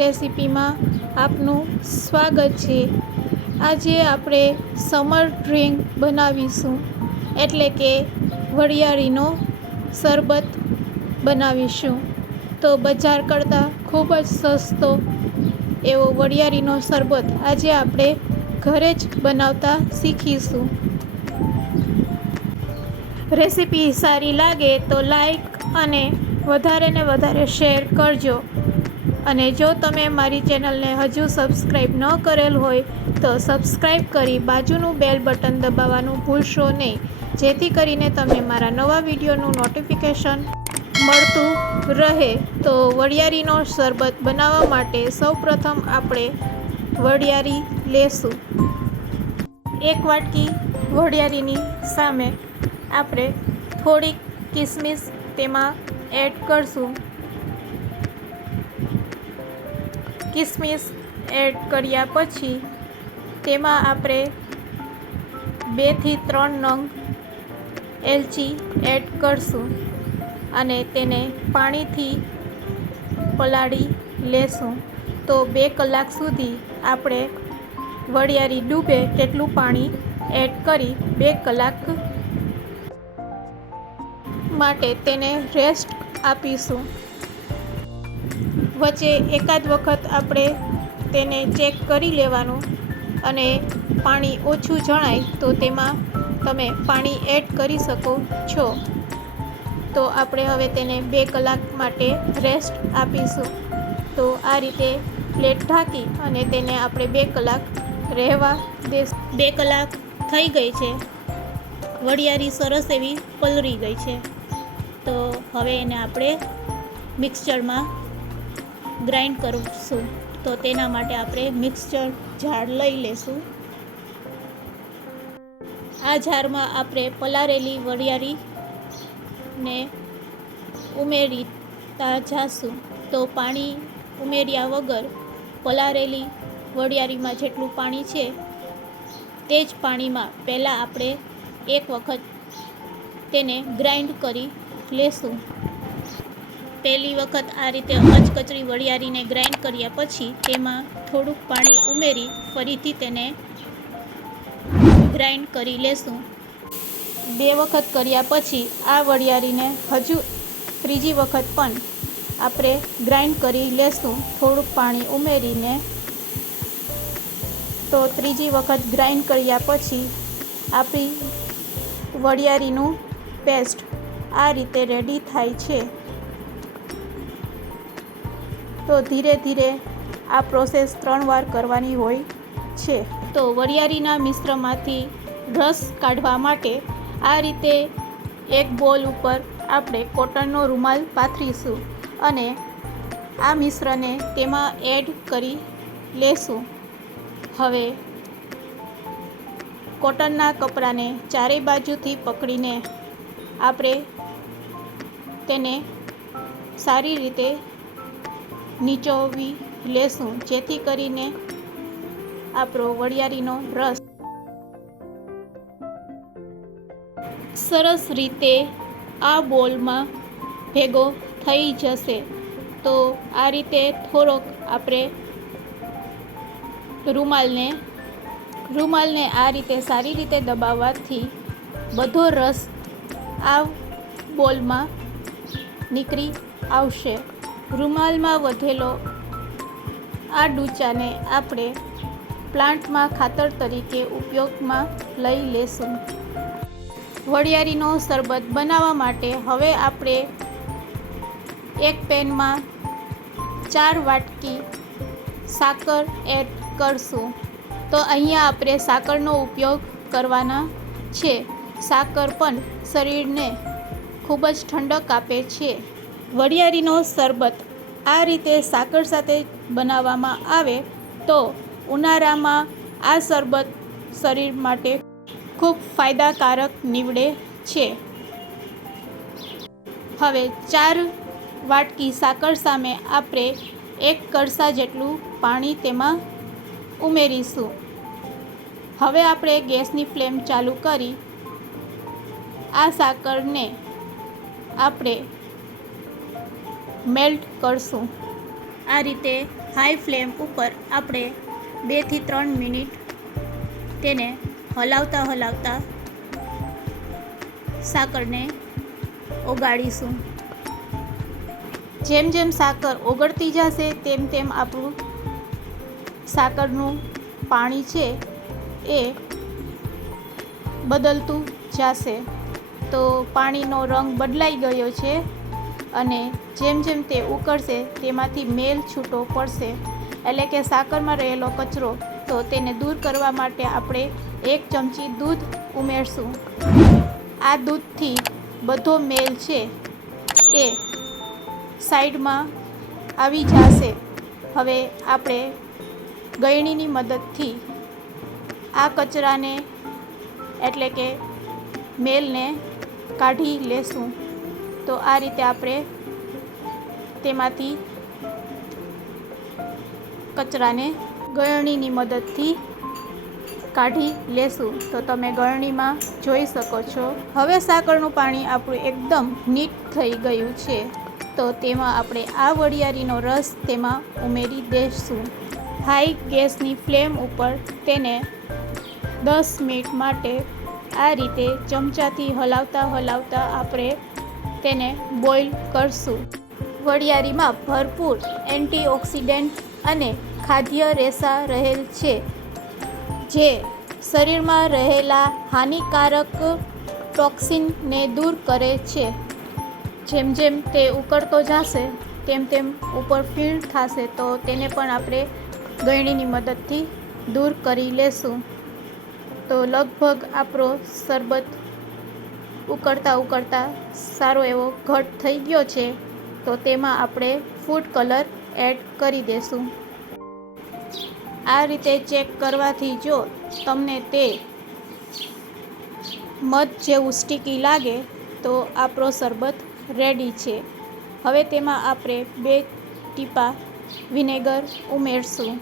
રેસિપીમાં આપનું સ્વાગત છે. આજે આપણે સમર ડ્રિંક બનાવીશું. એટલે કે વરિયાળીનો શરબત બનાવીશું. તો બજાર કરતાં ખૂબ જ સસ્તો એવો વરિયાળીનો શરબત આજે આપણે ઘરે જ બનાવતા શીખીશું. રેસીપી સારી લાગે તો લાઈક અને વધારે ને વધારે શેર કરજો. અને જો તમે મારી ચેનલને હજુ સબસ્ક્રાઈબ ન કરેલ હોય, તો સબસ્ક્રાઈબ કરી બાજુનું બેલ બટન દબાવવાનું ભૂલશો નહીં. જેથી કરીને તમને મારા નવા વિડીયોનું નોટિફિકેશન મળતું રહે. તો વરિયાળીનો શરબત બનાવવા માટે સૌપ્રથમ આપણે વરિયાળી લેશું. એક વાટકી વરિયાળીની સામે આપણે થોડીક કિસમિસ તેમાં એડ કરશું. કિસમિસ એડ કર્યા પછી તેમાં આપણે બેથી ત્રણ નંગ એલચી એડ કરશું અને તેને પાણીથી પલાળી લેશું. તો બે કલાક સુધી આપણે વડિયારી ડૂબે તેટલું પાણી એડ કરી બે કલાક માટે તેને રેસ્ટ આપીશું. વચ્ચે એકાદ વખત આપણે તેને ચેક કરી લેવાનું અને પાણી ઓછું જણાય તો તેમાં તમે પાણી એડ કરી શકો છો. તો આપણે હવે તેને બે કલાક માટે રેસ્ટ આપીશું. તો આ રીતે પ્લેટ ઢાંકી અને તેને આપણે બે કલાક રહેવા દેશ બે કલાક થઈ ગઈ છે. વડિયારી સરસ એવી પલળી ગઈ છે. તો હવે એને આપણે મિક્સચરમાં ગ્રાઇન્ડ કરીશું તો તેના માટે આપણે મિક્સચર જાર લઈ લેશું. આ જારમાં આપણે પલારેલી વરિયાળીને ઉમેરીતા જાશું. તો પાણી ઉમેર્યા વગર પલારેલી વરિયાળીમાં જેટલું પાણી છે તે જ પાણીમાં પહેલાં આપણે એક વખત તેને ગ્રાઇન્ડ કરી લેશું. પહેલી વખત આ રીતે અજકચરી વળિયારીને ગ્રાઇન્ડ કર્યા પછી તેમાં થોડુંક પાણી ઉમેરી ફરીથી તેને ગ્રાઇન્ડ કરી લેશું. બે વખત કર્યા પછી આ વળિયારીને હજુ ત્રીજી વખત પણ આપણે ગ્રાઇન્ડ કરી લેશું. થોડુંક પાણી ઉમેરીને તો ત્રીજી વખત ગ્રાઇન્ડ કર્યા પછી આપણી વળિયારીનું પેસ્ટ આ રીતે રેડી થાય છે. તો ધીરે ધીરે આ પ્રોસેસ ત્રણ વાર કરવાની હોય છે. તો વરિયાળીના મિશ્રમાંથી રસ કાઢવા માટે આ રીતે એક બોલ ઉપર આપણે કોટનનો રૂમાલ પાથરીશું અને આ મિશ્રને તેમાં એડ કરી લેશું. હવે કોટનના કપડાને ચારેય બાજુથી પકડીને આપણે તેને સારી રીતે નીચોવી લેશું, જેથી કરીને આપણો વરિયાળીનો રસ સરસ રીતે આ બોલમાં ભેગો થઈ જશે. તો આ રીતે થોડોક આપણે રૂમાલને રૂમાલને આ રીતે સારી રીતે દબાવવાથી બધો રસ આ બોલમાં નીકળી આવશે. રૂમાલમાં વધેલો આ ડૂચાને આપણે પ્લાન્ટમાં ખાતર તરીકે ઉપયોગમાં લઈ લેશું. વરિયાળીનો શરબત બનાવવા માટે હવે આપણે એક પેનમાં ચાર વાટકી સાકર એડ કરશું. તો અહીંયા આપણે સાકરનો ઉપયોગ કરવાના છે. સાકર પણ શરીરને ખૂબ જ ઠંડક આપે છે. વરિયાળીનો શરબત આ રીતે સાકર સાથે બનાવવામાં આવે તો ઉનાળામાં આ શરબત શરીર માટે ખૂબ ફાયદાકારક નીવડે છે. હવે ચાર વાટકી સાકર સામે આપણે એક કળસા જેટલું પાણી તેમાં ઉમેરીશું. હવે આપણે ગેસની ફ્લેમ ચાલુ કરી આ સાકરને આપણે મેલ્ટ કરશું. આ રીતે હાઈ ફ્લેમ ઉપર આપણે બેથી ત્રણ મિનિટ તેને હલાવતા હલાવતા સાકરને ઓગાળીશું. જેમ જેમ સાકર ઓગળતી જશે તેમ તેમ આપણું સાકરનું પાણી છે એ બદલતું જશે. તો પાણીનો રંગ બદલાઈ ગયો છે. અને જેમ જેમ તે ઉકળશે, તેમાંથી મેલ છૂટો પડશે. એટલે કે સાકરમાં રહેલો કચરો, તો તેને દૂર કરવા માટે આપણે એક ચમચી દૂધ ઉમેરશું. આ દૂધથી બધો મેલ છે એ સાઈડમાં આવી જશે. હવે આપણે ગળણીની મદદથી આ કચરાને, એટલે કે મેલને કાઢી લેશું. તો આ રીતે આપણે તેમાંથી કચરાને ગળણીની મદદથી કાઢી લેશું. તો તમે ગળણીમાં જોઈ શકો છો. હવે સાકરનું પાણી આપણું એકદમ નીટ થઈ ગયું છે. તો તેમાં આપણે આ વરિયાળીનો રસ તેમાં ઉમેરી દઈશું હાઈ ગેસની ફ્લેમ ઉપર તેને દસ મિનિટ માટે આ રીતે ચમચાથી હલાવતા હલાવતા આપણે તેને બોઇલ કરશું. વરિયાળીમાં ભરપૂર એન્ટીઓક્સિડન્ટ અને ખાદ્ય રેસા રહેલ છે, જે શરીરમાં રહેલા હાનિકારક ટોક્સિનને દૂર કરે છે. જેમ જેમ તે ઉકળતો જશે, તેમ તેમ ઉપર ફીણ થશે, તો તેને પણ આપણે ગળણીની મદદથી દૂર કરી લેશું. તો લગભગ આપણો શરબત ઉકળતા ઉકળતા સારો એવો ઘટ થઈ ગયો છે, તો તેમાં આપણે ફૂડ કલર એડ કરી દેશું. આ રીતે ચેક કરવાથી જો તમને તે મધ જેવું સ્ટીકી લાગે, તો આપણો શરબત રેડી છે. હવે તેમાં આપણે બે ટીપા વિનેગર ઉમેરશું.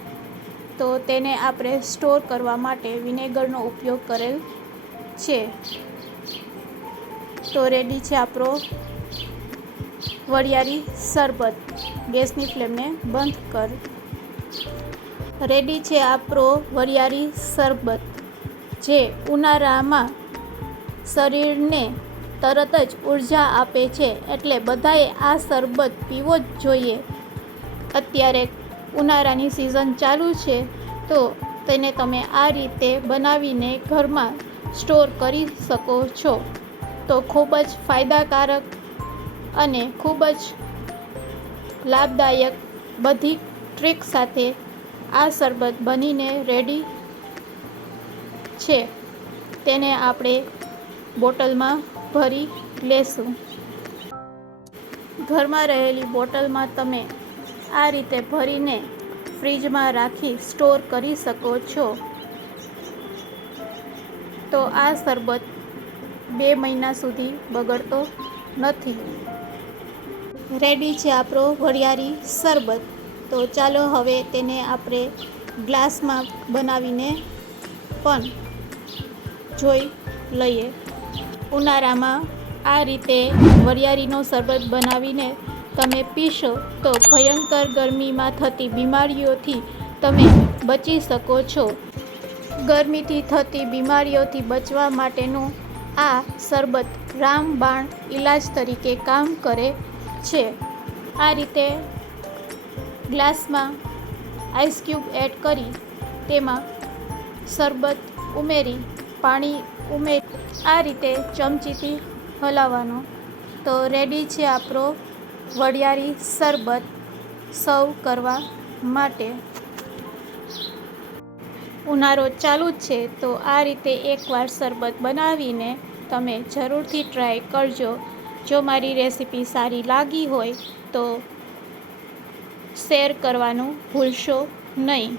તો તેને આપણે સ્ટોર કરવા માટે વિનેગરનો ઉપયોગ કરેલ છે. તો રેડી છે આપણો વરિયાળી શરબત ગેસની ફ્લેમને બંધ કર. રેડી છે આપણો વરિયાળી શરબત જે ઉનાળામાં શરીરને તરત જ ઊર્જા આપે છે એટલે બધાએ આ શરબત પીવો જ જોઈએ. અત્યારે ઉનાળાની સિઝન ચાલુ છે તો તેને તમે આ રીતે બનાવીને ઘરમાં સ્ટોર કરી શકો છો. તો ખૂબ જ ફાયદાકારક અને ખૂબ જ લાભદાયક બધી ટ્રીક સાથે આ શરબત બનીને રેડી છે. તેને આપણે બોટલમાં ભરી લેશું. ઘરમાં રહેલી બોટલમાં તમે આ રીતે ભરીને ફ્રીજમાં રાખી સ્ટોર કરી શકો છો. તો આ શરબત બે મહિના સુધી બગડતો નથી. રેડી છે આપણો વરિયાળી શરબત. તો ચાલો હવે તેને આપણે ગ્લાસમાં બનાવીને પણ જોઈ લઈએ. ઉનાળામાં આ રીતે વરિયાળીનો શરબત બનાવીને તમે પીશો તો ભયંકર ગરમીમાં થતી બીમારીઓથી તમે બચી શકો છો. ગરમીથી થતી બીમારીઓથી બચવા માટેનું આ શરબત રામબાણ ઈલાજ તરીકે કામ કરે છે. આ રીતે ગ્લાસમાં આઈસ ક્યુબ એડ કરી તેમાં શરબત ઉમેરી, પાણી ઉમેરી, આ રીતે ચમચીથી હલાવવાનો. તો રેડી છે આપણો વડિયાળી શરબત સર્વ કરવા માટે. ઉનાળો ચાલુ જ છે, તો આ રીતે એકવાર શરબત બનાવીને તમે જરૂરથી ટ્રાય કરજો. જો મારી રેસીપી સારી લાગી હોય તો શેર કરવાનું ભૂલશો નહીં.